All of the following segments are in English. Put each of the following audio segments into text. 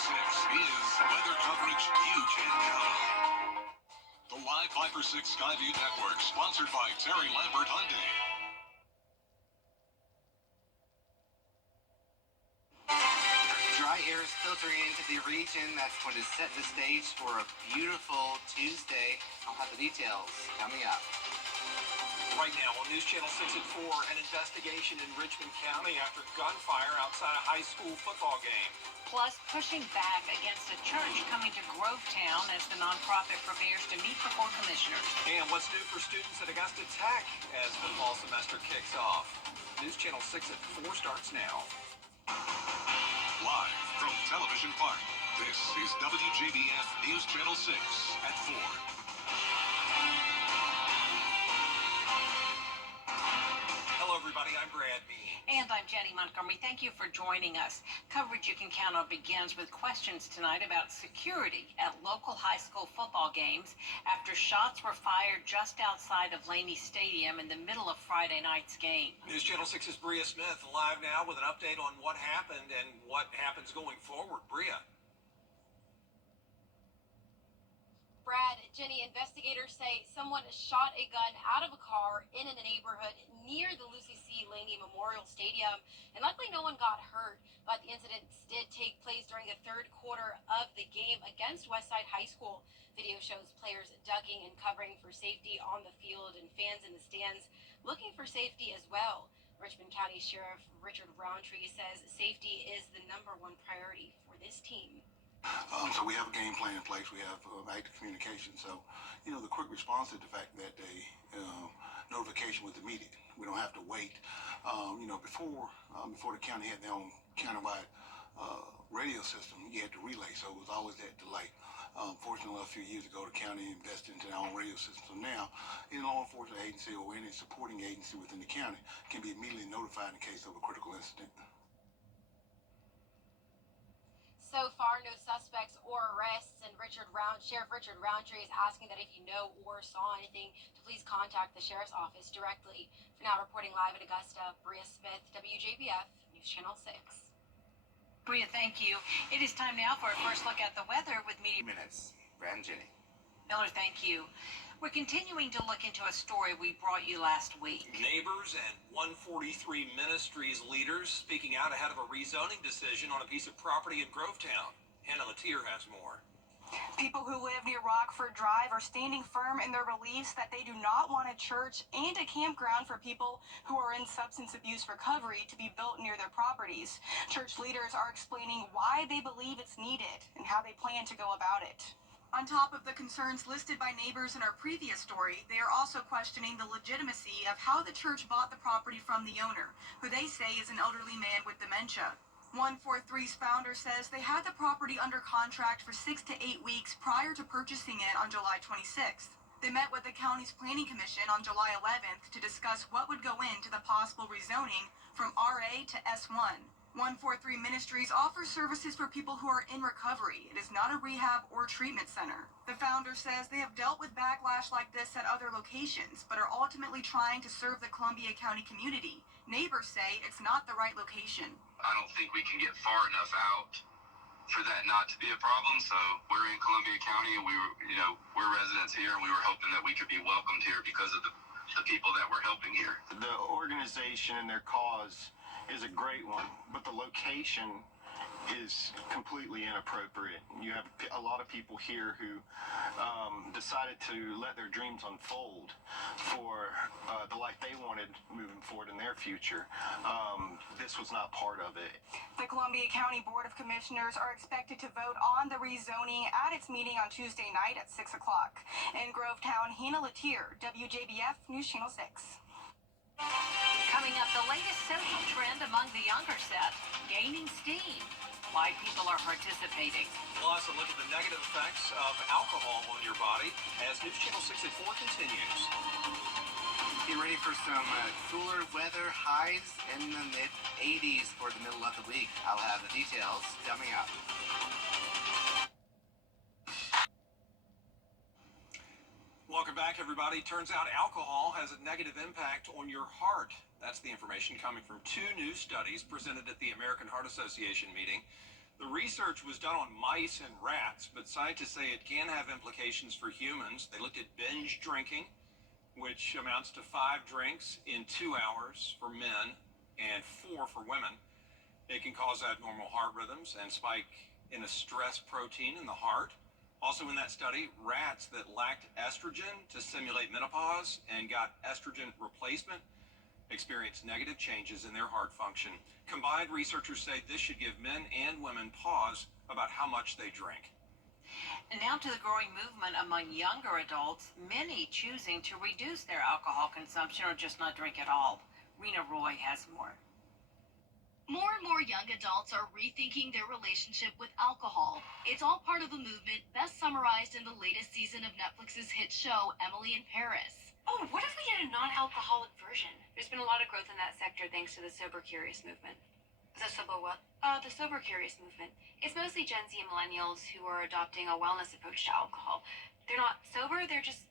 6 is weather coverage you can count on. The Live 5 for 6 Skyview Network, sponsored by Terry Lambert Hyundai. Dry air is filtering into the region. That's going to set the stage for a beautiful Tuesday. I'll have the details coming up. Right now on News Channel 6 at 4, an investigation in Richmond County after gunfire outside a high school football game. Plus, pushing back against a church coming to Grovetown as the nonprofit prepares to meet before commissioners. And what's new for students at Augusta Tech as the fall semester kicks off. News Channel 6 at 4 starts now. Live from Television Park, this is WJBF News Channel 6 at 4. Hello, everybody. I'm Brad Mead. And I'm Jenny Montgomery. Thank you for joining us. Coverage you can count on begins with questions tonight about security at local high school football games after shots were fired just outside of Laney Stadium in the middle of Friday night's game. News Channel 6's Bria Smith live now with an update on what happened and what happens going forward. Bria. Brad, Jenny, investigators say someone shot a gun out of a car in a neighborhood near the Lucy C. Laney Memorial Stadium, and luckily no one got hurt, but the incident did take place during the third quarter of the game against Westside High School. Video shows players ducking and covering for safety on the field and fans in the stands looking for safety as well. Richmond County Sheriff Richard Roundtree says safety is the #1 priority for this team. So we have a game plan in place. We have active communication. So, the quick response to the fact that notification was immediate. We don't have to wait. Before the county had their own countywide radio system, you had to relay. So it was always that delay. Fortunately, a few years ago, the county invested into their own radio system. So now, any law enforcement agency or any supporting agency within the county can be immediately notified in case of a critical incident. So far, no suspects or arrests, and Sheriff Richard Roundtree is asking that if you know or saw anything, to please contact the Sheriff's Office directly. For now, reporting live at Augusta, Bria Smith, WJBF, News Channel 6. Bria, thank you. It is time now for a first look at the weather with Media Minutes. Brad and Jenny. Miller, thank you. We're continuing to look into a story we brought you last week. Neighbors and 143 Ministries leaders speaking out ahead of a rezoning decision on a piece of property in Grovetown. Hannah Latier has more. People who live near Rockford Drive are standing firm in their beliefs that they do not want a church and a campground for people who are in substance abuse recovery to be built near their properties. Church leaders are explaining why they believe it's needed and how they plan to go about it. On top of the concerns listed by neighbors in our previous story, they are also questioning the legitimacy of how the church bought the property from the owner, who they say is an elderly man with dementia. 143's founder says they had the property under contract for 6 to 8 weeks prior to purchasing it on July 26th. They met with the county's planning commission on July 11th to discuss what would go into the possible rezoning from RA to S1. 143 Ministries offers services for people who are in recovery. It is not a rehab or treatment center. The founder says they have dealt with backlash like this at other locations, but are ultimately trying to serve the Columbia County community. Neighbors say it's not the right location. I don't think we can get far enough out for that not to be a problem. So we're in Columbia County, and we're residents here, and we were hoping that we could be welcomed here because of the people that we're helping here. The organization and their cause is a great one, but the location is completely inappropriate. You have a lot of people here who decided to let their dreams unfold for the life they wanted moving forward in their future. This was not part of it. The Columbia County Board of Commissioners are expected to vote on the rezoning at its meeting on Tuesday night at 6 o'clock. In Grovetown, Hannah Latier, WJBF News Channel 6. Coming up, the latest social trend among the younger set, gaining steam. Why people are participating. Plus, a look at the negative effects of alcohol on your body as News Channel 64 continues. Get ready for some cooler weather, highs in the mid-80s for the middle of the week. I'll have the details coming up. Welcome back, everybody. Turns out alcohol has a negative impact on your heart. That's the information coming from 2 new studies presented at the American Heart Association meeting. The research was done on mice and rats, but scientists say it can have implications for humans. They looked at binge drinking, which amounts to 5 drinks in 2 hours for men and 4 for women. It can cause abnormal heart rhythms and spike in a stress protein in the heart. Also in that study, rats that lacked estrogen to simulate menopause and got estrogen replacement experienced negative changes in their heart function. Combined, researchers say this should give men and women pause about how much they drink. And now to the growing movement among younger adults, many choosing to reduce their alcohol consumption or just not drink at all. Rena Roy has more. More and more young adults are rethinking their relationship with alcohol. It's all part of a movement best summarized in the latest season of Netflix's hit show, Emily in Paris. Oh, what if we did a non-alcoholic version? There's been a lot of growth in that sector thanks to the Sober Curious movement. The Sober what? The Sober Curious movement. It's mostly Gen Z and millennials who are adopting a wellness approach to alcohol. They're not sober, they're just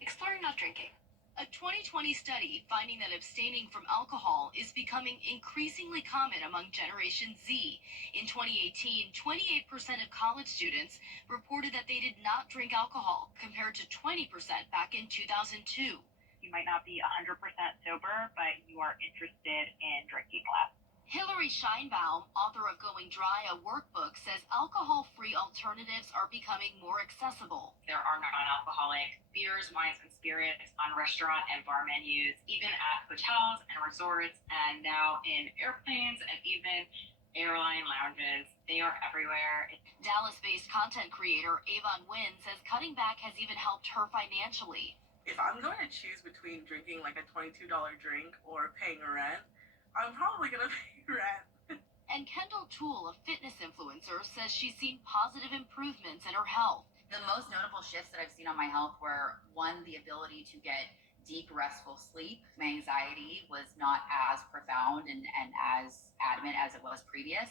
exploring not drinking. A 2020 study finding that abstaining from alcohol is becoming increasingly common among Generation Z. In 2018, 28% of college students reported that they did not drink alcohol, compared to 20% back in 2002. You might not be 100% sober, but you are interested in drinking less. Hillary Scheinbaum, author of Going Dry, a workbook, says alcohol-free alternatives are becoming more accessible. There are non-alcoholic beers, wines, and spirits on restaurant and bar menus, even at hotels and resorts, and now in airplanes and even airline lounges. They are everywhere. Dallas-based content creator Avon Wynn says cutting back has even helped her financially. If I'm going to choose between drinking like a $22 drink or paying rent, I'm probably going to pay rent. And Kendall Toole, a fitness influencer, says she's seen positive improvements in her health. The most notable shifts that I've seen on my health were, one, the ability to get deep, restful sleep. My anxiety was not as profound and as adamant as it was previous.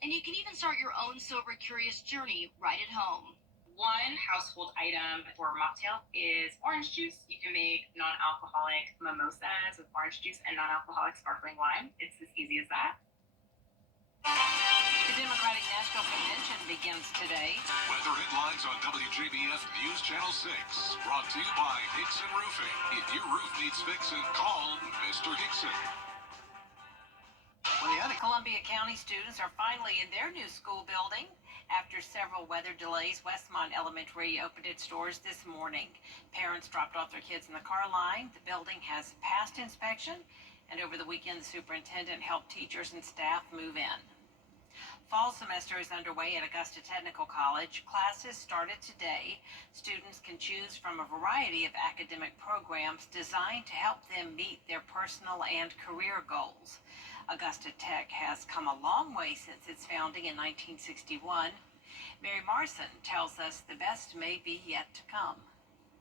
And you can even start your own Sober Curious journey right at home. One household item for mocktail is orange juice. You can make non-alcoholic mimosas with orange juice and non-alcoholic sparkling wine. It's as easy as that. The Democratic National Convention begins today. Weather headlines on WJBF News Channel 6. Brought to you by Hickson Roofing. If your roof needs fixing, call Mr. Hickson. Columbia County students are finally in their new school building. After several weather delays, Westmont Elementary opened its doors this morning. Parents dropped off their kids in the car line. The building has passed inspection, and over the weekend, the superintendent helped teachers and staff move in. Fall semester is underway at Augusta Technical College. Classes started today. Students can choose from a variety of academic programs designed to help them meet their personal and career goals. Augusta Tech has come a long way since its founding in 1961. Mary Marson tells us the best may be yet to come.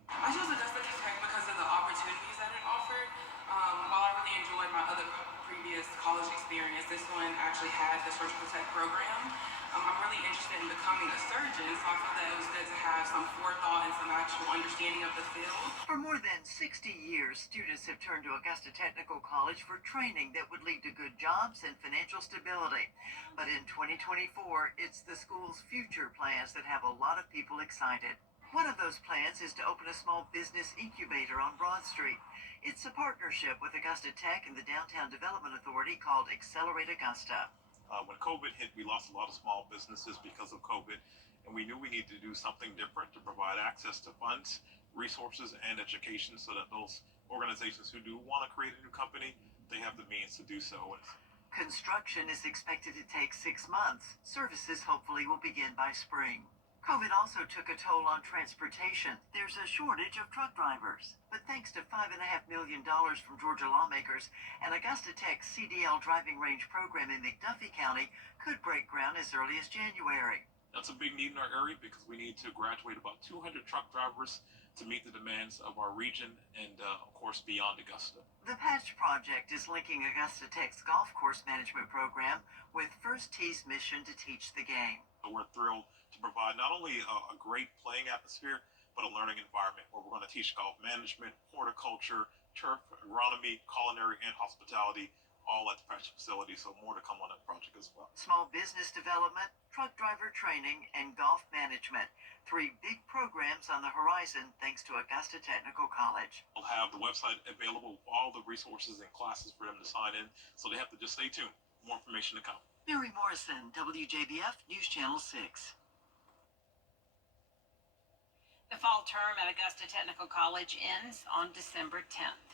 I chose Augusta Tech because of the opportunities that it offered. While I really enjoyed my other previous college experience, this one actually had the surgical tech program. I'm really interested in becoming a surgeon, so I felt that it was good to have some forethought and some actual understanding of the field. For more than 60 years, students have turned to Augusta Technical College for training that would lead to good jobs and financial stability. But in 2024, it's the school's future plans that have a lot of people excited. One of those plans is to open a small business incubator on Broad Street. It's a partnership with Augusta Tech and the Downtown Development Authority called Accelerate Augusta. When COVID hit, we lost a lot of small businesses because of COVID, and we knew we needed to do something different to provide access to funds, resources, and education so that those organizations who do want to create a new company, they have the means to do so. Construction is expected to take 6 months. Services hopefully will begin by spring. COVID also took a toll on transportation. There's a shortage of truck drivers. But thanks to $5.5 million from Georgia lawmakers, an Augusta Tech CDL driving range program in McDuffie County could break ground as early as January. That's a big need in our area because we need to graduate about 200 truck drivers to meet the demands of our region and, of course, beyond Augusta. The Patch Project is linking Augusta Tech's golf course management program with First Tee's mission to teach the game. We're thrilled to provide not only a great playing atmosphere, but a learning environment where we're going to teach golf management, horticulture, turf, agronomy, culinary, and hospitality all at the Precious facility. So more to come on that project as well. Small business development, truck driver training, and golf management. 3 big programs on the horizon thanks to Augusta Technical College. We'll have the website available with all the resources and classes for them to sign in. So they have to just stay tuned. More information to come. Mary Morrison, WJBF News Channel 6. The fall term at Augusta Technical College ends on December 10th.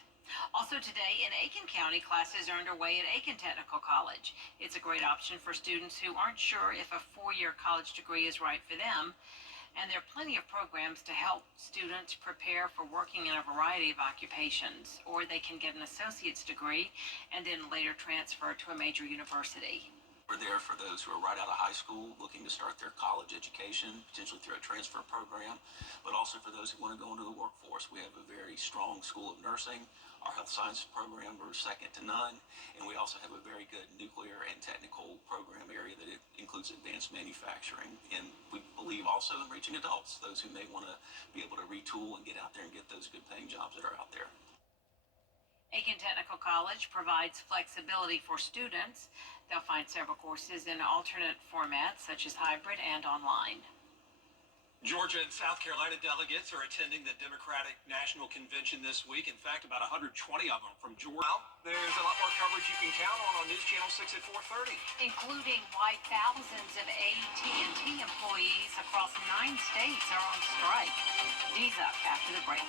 Also today in Aiken County, classes are underway at Aiken Technical College. It's a great option for students who aren't sure if a 4-year college degree is right for them. And there are plenty of programs to help students prepare for working in a variety of occupations, or they can get an associate's degree and then later transfer to a major university. We're there for those who are right out of high school looking to start their college education, potentially through a transfer program, but also for those who want to go into the workforce. We have a very strong School of Nursing. Our health science program are second to none, and we also have a very good nuclear and technical program area that it includes advanced manufacturing. And we believe also in reaching adults, those who may want to be able to retool and get out there and get those good paying jobs that are out there. Aiken Technical College provides flexibility for students. They'll find several courses in alternate formats, such as hybrid and online. Georgia and South Carolina delegates are attending the Democratic National Convention this week. In fact, about 120 of them from Georgia. There's a lot more coverage you can count on News Channel 6 at 4:30. Including why thousands of AT&T employees across 9 states are on strike. These up after the break.